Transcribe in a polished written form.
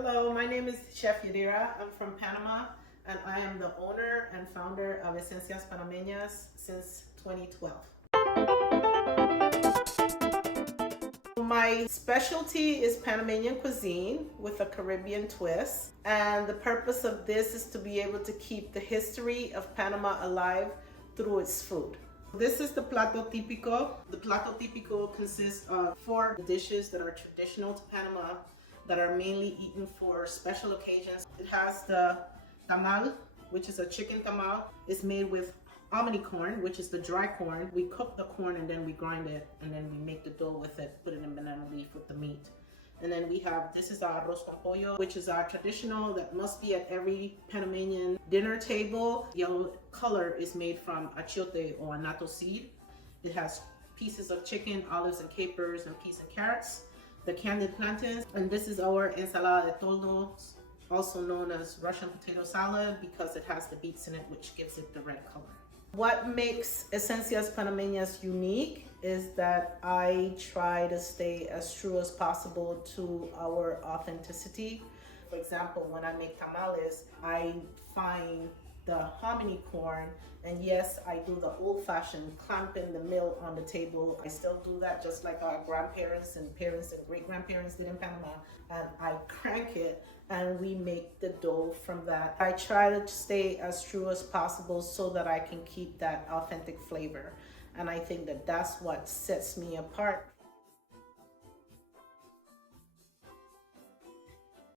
Hello, my name is Chef Yadira. I'm from Panama, and I am the owner and founder of Esencias Panameñas since 2012. My specialty is Panamanian cuisine with a Caribbean twist, and the purpose of this is to be able to keep the history of Panama alive through its food. This is the Plato Tipico. The Plato Tipico consists of 4 dishes that are traditional to Panama that are mainly eaten for special occasions. It has the tamal, which is a chicken tamal. It's made with hominy corn, which is the dry corn. We cook the corn and then we grind it, and then we make the dough with it, put it in banana leaf with the meat. And then we have, this is our arroz con pollo, which is our traditional that must be at every Panamanian dinner table. Yellow color is made from achiote or annatto seed. It has pieces of chicken, olives and capers, and peas and carrots. The candied plantains, and this is our ensalada de toldo, also known as Russian potato salad, because it has the beets in it, which gives it the red color. What makes Esencias Panameñas unique is that I try to stay as true as possible to our authenticity. For example, when I make tamales, I find the hominy corn, and yes, I do the old-fashioned clamping the mill on the table. I still do that just like our grandparents and parents and great-grandparents did in Panama, and I crank it and we make the dough from that. I try to stay as true as possible so that I can keep that authentic flavor, and I think that that's what sets me apart.